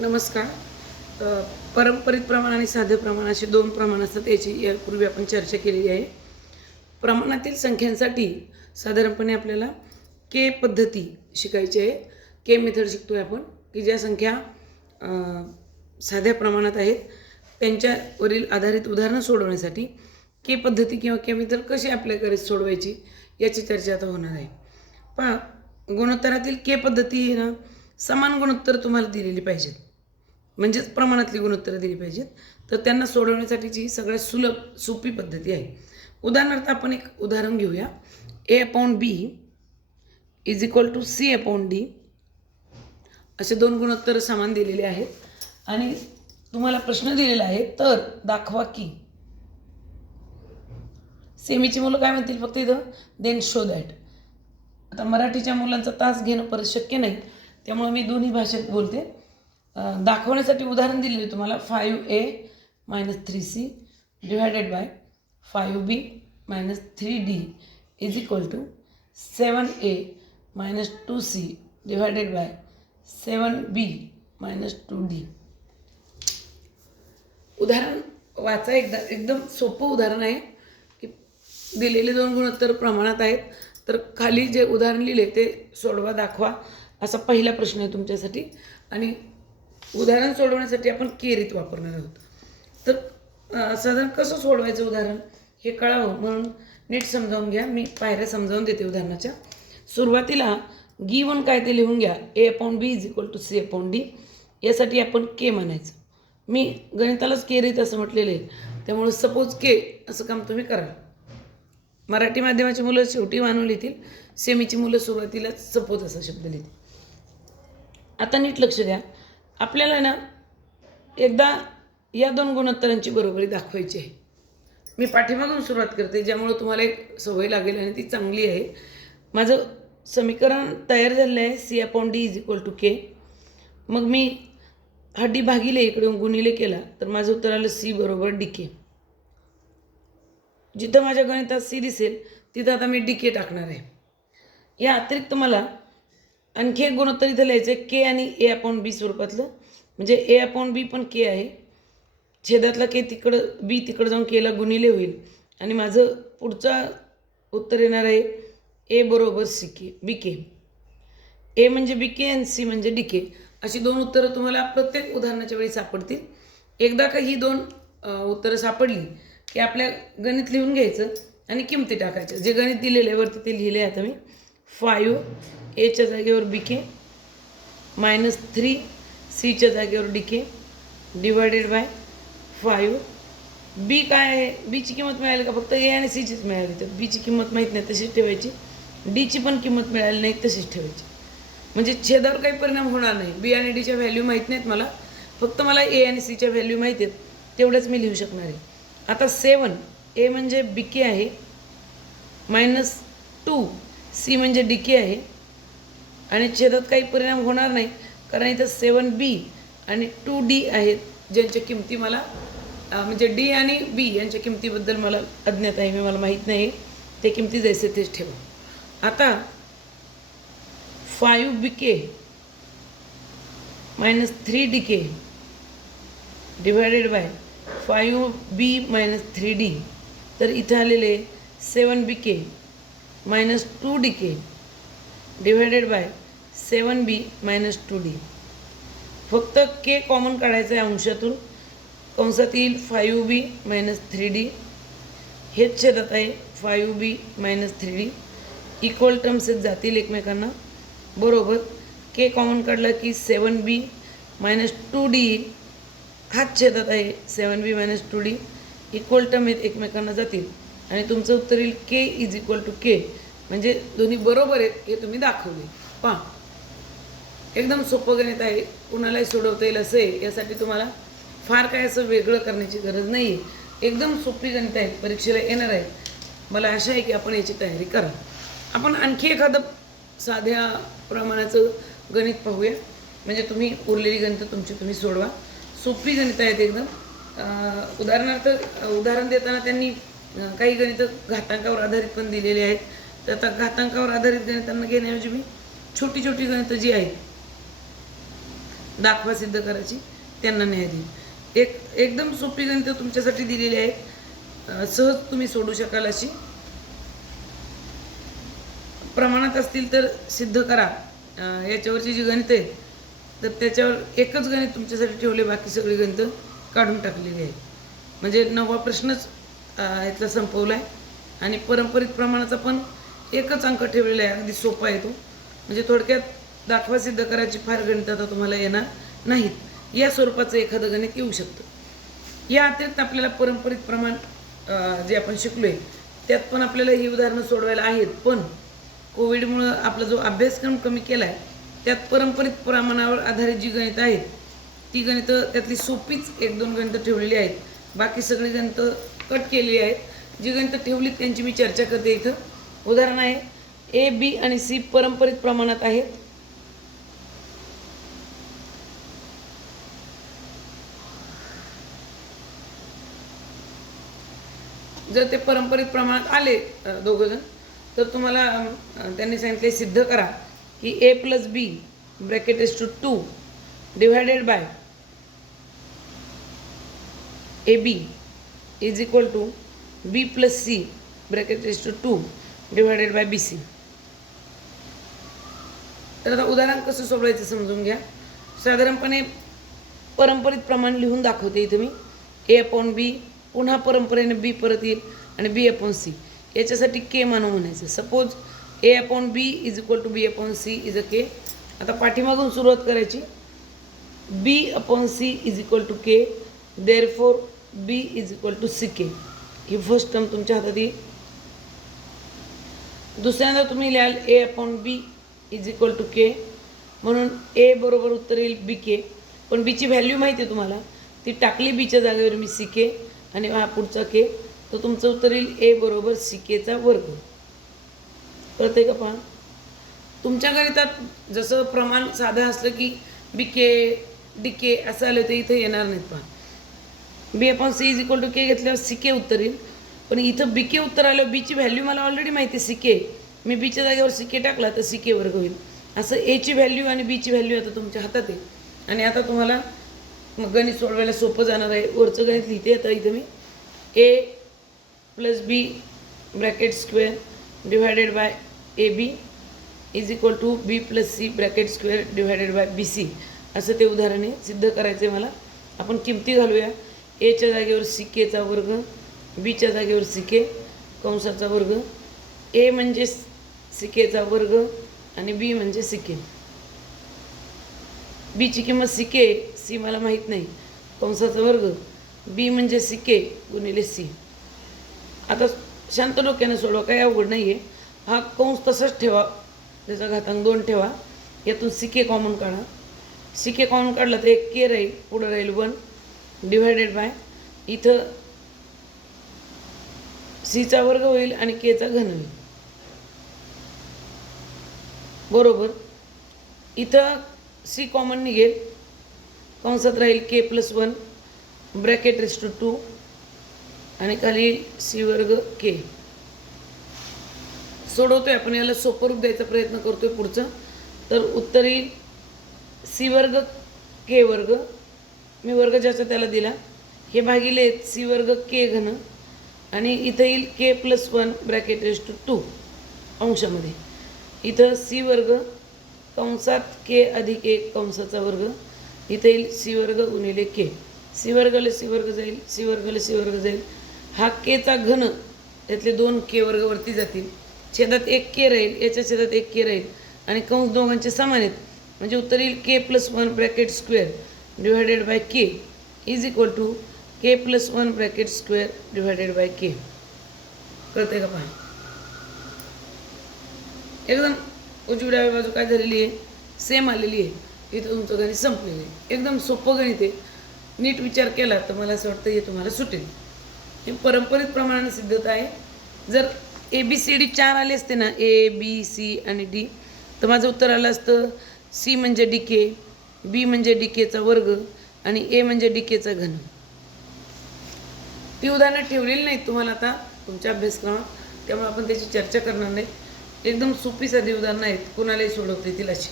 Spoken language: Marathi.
नमस्कार. पारंपरिक प्रमाण आणि साधे प्रमाण असे दोन प्रमाण असतात, याची यापूर्वी आपण चर्चा केलेली आहे. प्रमाणातील संख्यांसाठी साधारणपणे आपल्याला के पद्धती शिकायची आहे. के मेथड शिकतोय आपण, की ज्या संख्या साध्या प्रमाणात आहेत त्यांच्यावरील आधारित उदाहरणं सोडवण्यासाठी के पद्धती किंवा के मेथड कशी अप्लाय करायची, सोडवायची, याची चर्चा आता होणार आहे. पहा, गुणोत्तरातील के पद्धती ही ना समान गुणोत्तर तुम्हाला दिलेली पाहिजेत, म्हणजेच प्रमाणातली गुणोत्तरं दिली पाहिजेत. तर त्यांना सोडवण्यासाठीची ही सगळ्यात सोपी पद्धती आहे. उदाहरणार्थ आपण एक उदाहरण घेऊया. A/B is equal to C/D असे दोन गुणोत्तर समान दिलेले आहेत आणि तुम्हाला प्रश्न दिलेला आहे, तर दाखवा की. सेमीची मुलं काय म्हणतील फक्त इथं, देन शो दॅट. आता मराठीच्या मुलांचा तास घेणं परत शक्य नाही, त्यामुळे मी दोन्ही भाषेत बोलते. दाखवण्यासाठी उदाहरण दिलेले तुम्हाला 5A - 3C divided by 5B - 3D is equal to 7A - 2C divided by 7B - 2D. उदाहरण वाचा एकदा. एकदम सोपं उदाहरण आहे की दिलेले दोन गुणोत्तर प्रमाणात आहेत, तर खाली जे उदाहरण लिहिले ते सोडवा, दाखवा, असा पहिला प्रश्न आहे तुमच्यासाठी. आणि उदाहरण सोडवण्यासाठी आपण के रीत वापरणार आहोत. तर साधारण कसं सोडवायचं उदाहरण हे कळावं म्हणून नीट समजावून घ्या. मी पायऱ्या समजावून देते उदाहरणाच्या. सुरुवातीला गिवन काय ते लिहून घ्या. A/B is equal to C/D. यासाठी आपण के म्हणायचं. मी गणितालाच के रीत असं म्हटलेलं आहे, त्यामुळे सपोज के असं काम तुम्ही कराल. मराठी माध्यमाची मुलं शेवटी मानून लिहितील, सेमीची मुलं सुरुवातीलाच सपोज असा शब्द लिहितील. आता नीट लक्ष द्या. आपल्याला ना एकदा या दोन गुणोत्तरांची बरोबरी दाखवायची आहे. मी पाठीमागून सुरुवात करते, ज्यामुळं तुम्हाला एक सवय लागेल आणि ती चांगली आहे. माझं समीकरण तयार झालेलं आहे. C/D इज इक्वल टू के. मग मी हा डी भागिले इकडून गुणिले केला, तर माझं उत्तर आलं C बरोबर DK. जिथं माझ्या गणितात C दिसेल तिथं आता मी DK टाकणार आहे. या अतिरिक्त मला आणखी एक गुणोत्तर इथं लिहायचं आहे, के आणि A/B स्वरूपातलं. म्हणजे A/B पण के आहे, छेदातला के तिकडं, बी तिकडं जाऊन केला गुणिले होईल आणि माझं पुढचा उत्तर येणार आहे ए बरोबर CK BK. ए म्हणजे BK आणि C म्हणजे DK. अशी दोन उत्तरं तुम्हाला प्रत्येक उदाहरणाच्या वेळी सापडतील. एकदा का ही दोन उत्तरं सापडली की आपल्या गणित लिहून घ्यायचं आणि किमती टाकायच्या. जे गणित दिलेलं आहे वरती ते लिहिले आहे आता मी. 5A च्या जागेवर BK -3C च्या जागेवर DK डिवायडेड बाय 5B. काय आहे, बीची किंमत मिळाली का, फक्त ए आणि सीचीच मिळाली. तर बीची किंमत माहीत नाही तशीच ठेवायची, डीची पण किंमत मिळाली नाही तशीच ठेवायची. म्हणजे छेदावर काही परिणाम होणार नाही. बी आणि डीच्या व्हॅल्यू माहीत नाहीत मला, फक्त मला ए आणि सीच्या व्हॅल्यू माहीत आहेत, तेवढंच मी लिहू शकणार आहे. आता 7A म्हणजे BK आहे -2C म्हणजे DK आहे आणि छेदात काही परिणाम होणार नाही, कारण इथं 7B आणि 2D आहेत, ज्यांच्या किमती मला म्हणजे डी आणि बी यांच्या किमतीबद्दल मला अज्ञात आहे, मला माहीत नाही. ते किमती जैसे तेच ठेवा. आता 5BK - 3DK divided by 5B - 3D. तर इथं आलेले 7BK - 2DK divided by 7B - 2D. फक्त के कॉमन काढायचं आहे अंशातून. कंसात येईल 5B - 3D. हेच छेदात आहे 5B - 3D. इक्वल टर्म्स जातील एकमेकांना बरोबर. के कॉमन काढला की 7B - 2D येईल. हाच छेदात आहे 7B - 2D. इक्वल टर्म एकमेकांना जातील आणि तुमचं उत्तर येईल के इज इक्वल टू के. म्हणजे दोन्ही बरोबर आहेत हे तुम्ही दाखवले. पहा, एकदम सोपं गणित आहे, कुणालाही सोडवता येईल असं आहे. यासाठी तुम्हाला फार काय असं वेगळं करण्याची गरज नाही आहे. एकदम सोपी गणित आहेत, परीक्षेला येणार आहे. मला आशा आहे की आपण याची तयारी करा. आपण आणखी एखादं साध्या प्रमाणाचं गणित पाहूया, म्हणजे तुम्ही उरलेली गणितं तुमची तुम्ही सोडवा. सोपी गणितं आहेत एकदम. उदाहरणार्थ उदाहरण देताना त्यांनी काही गणितं घातांकावर आधारित पण दिलेले आहेत. तर आता घातांकावर आधारित गणितांना घेण्याऐवजी मी छोटी छोटी गणितं जी आहेत दाखवा सिद्ध करायची त्यांना न्याय देईल। एकदम सोपी गणितं तुमच्यासाठी दिलेली आहेत, सहज तुम्ही सोडू शकाल अशी। प्रमाणात असतील तर सिद्ध करा। याच्यावरची जी गणितं आहेत तर त्याच्यावर एकच गणित तुमच्यासाठी ठेवले, बाकी सगळी गणितं काढून टाकलेली आहेत। म्हणजे 9वा प्रश्नच यातला संपवला आहे आणि पारंपरिक प्रमाणाचा पण एकच अंक ठेवलेला आहे, अगदी सोपा आहे तो। म्हणजे थोडक्यात दाखवा सिद्ध करायची फार गणित आता तुम्हाला येणार नाहीत, या स्वरूपाचं एखादं गणित येऊ शकतं। या अतिरिक्त आपल्याला पारंपरिक प्रमाण जे आपण शिकलोय त्यात पण आपल्याला ही उदाहरणं सोडवायला आहेत, पण कोविडमुळं आपला जो अभ्यासक्रम कमी केला आहे त्यात पारंपरिक प्रमाणावर आधारित जी गणितं आहेत ती गणितं त्यातली सोपीच 1-2 गणितं ठेवलेली आहेत, बाकी सगळी गणितं कट केलेली आहेत। जी गणितं ठेवलीत त्यांची मी चर्चा करते इथं। उदाहरण आहे ए, बी आणि सी पारंपरिक प्रमाणात आहेत। जर ते पारंपरिक प्रमाणात आले दोघंजण तर तुम्हाला त्यांनी सांगितले सिद्ध करा की A plus B bracket is to 2 divided by A B is equal to B plus C bracket is to 2 divided by B C. तर आता उदाहरण कसं सोडवायचं समजून घ्या। साधारणपणे पारंपरिक प्रमाण लिहून दाखवते इथे मी। ए अपॉन बी, पुन्हा परंपरेने बी परत येईल आणि बी अपॉन सी, याच्यासाठी के मानू म्हणायचं। Suppose A upon B is equal to B upon C is a K. आता पाठीमागून सुरुवात करायची। B upon C is equal to K, therefore B is equal to C K. ही फर्स्ट टर्म तुमच्या हातात येईल। दुसऱ्यांदा तुम्ही लिहाल A upon B is equal to K, म्हणून ए बरोबर उत्तर येईल बी के, पण बीची व्हॅल्यू माहिती आहे तुम्हाला, ती टाकली बीच्या जागेवर मी सी के आणि हा पुढचा के, तर तुमचं उत्तर येईल ए बरोबर सी केचा वर्ग। कळतंय का? पहा, तुमच्या गणितात जसं प्रमाण साधं असलं की बी के डी के असं आलं तर इथं येणार नाहीत। पहा, B upon C is equal to K घेतल्यावर सी के उत्तर येईल, पण इथं बी के उत्तर आलं, बीची व्हॅल्यू मला ऑलरेडी माहिती सी के, मी बीच्या जागेवर सी के टाकला तर सी के वर्ग होईल। असं एची व्हॅल्यू आणि बीची व्हॅल्यू आता तुमच्या हातात आहे आणि आता तुम्हाला गणित सोडवायला सोपं जाणार आहे। वरचं गणित लिहिते आता इथं मी। A plus B bracket square divided by A B is equal to B plus C bracket square divided by B C, असं ते उदाहरण आहे। सिद्ध करायचं आहे मला। आपण किमती घालूया। एच्या जागेवर सी केचा वर्ग, बीच्या जागेवर सी के कंसाचा वर्ग, ए म्हणजे सी केचा वर्ग आणि बी म्हणजे सी के। बीची किंमत सी के, सी मला माहीत नाही, कंसाचा वर्ग, बी म्हणजे सी के गुणिले सी। आता शांत डोक्याने सोडवा, काही अवघड नाही आहे। हा कंस तसाच ठेवा, त्याचा घातांक 2 ठेवा, यातून सी के कॉमन काढा। सी के कॉमन काढला तर एक के राहील, पुढं राहील 1 डिवायडेड बाय, इथं सीचा वर्ग होईल आणि केचा घन होईल बरोबर। इथं सी कॉमन निघेल, कंसात राहील के प्लस 1 ब्रॅकेट रेस टू 2 आणि खाली सी वर्ग के। सोडवतोय आपण, याला सोपं रूप द्यायचा प्रयत्न करतोय पुढचं, तर उत्तर येईल सी वर्ग के वर्ग, मी वर्ग ज्याचा त्याला दिला, हे भागिले सी वर्ग के घन आणि इथं येईल K plus 1 bracket raise to 2 अंशामध्ये, इथं सी वर्ग कंसात के अधिक 1 कंसाचा वर्ग, इथं येईल सी वर्ग गुणिले के, सी वर्गले सी वर्ग जाईल, सी वर्गले सी वर्ग जाईल, हा केचा घन, त्यातले 2 के वर्ग वरती जातील, छेदात 1 के राहील, याच्या छेदात 1 के राहील आणि कंस दोघांचे समान आहेत, म्हणजे उत्तर येईल K plus 1 bracket square divided by K is equal to K plus 1 bracket square divided by K. कळतंय का? पहा, एकदम उजवी डावी बाजू काय झालेली आहे, सेम आलेली आहे। इथं तुमचं गणित संपलेलं आहे, एकदम सोपं गणित आहे। नीट विचार केला तर मला असं वाटतं हे तुम्हाला सुटेल। हे पारंपरिक प्रमाणाने सिद्धता आहे। जर ए बी सी डी 4 आले असते ना, ए बी सी आणि डी, तर माझं उत्तर आलं असतं सी म्हणजे डी के, बी म्हणजे डी केचा वर्ग आणि ए म्हणजे डी केचा घन। ती उदाहरणं ठेवलेली नाहीत तुम्हाला आता तुमच्या अभ्यासक्रमात, त्यामुळे आपण त्याची चर्चा करणार नाही। एकदम सोपी साधी उदाहरणं आहेत, कुणालाही सोडवता येतील अशी।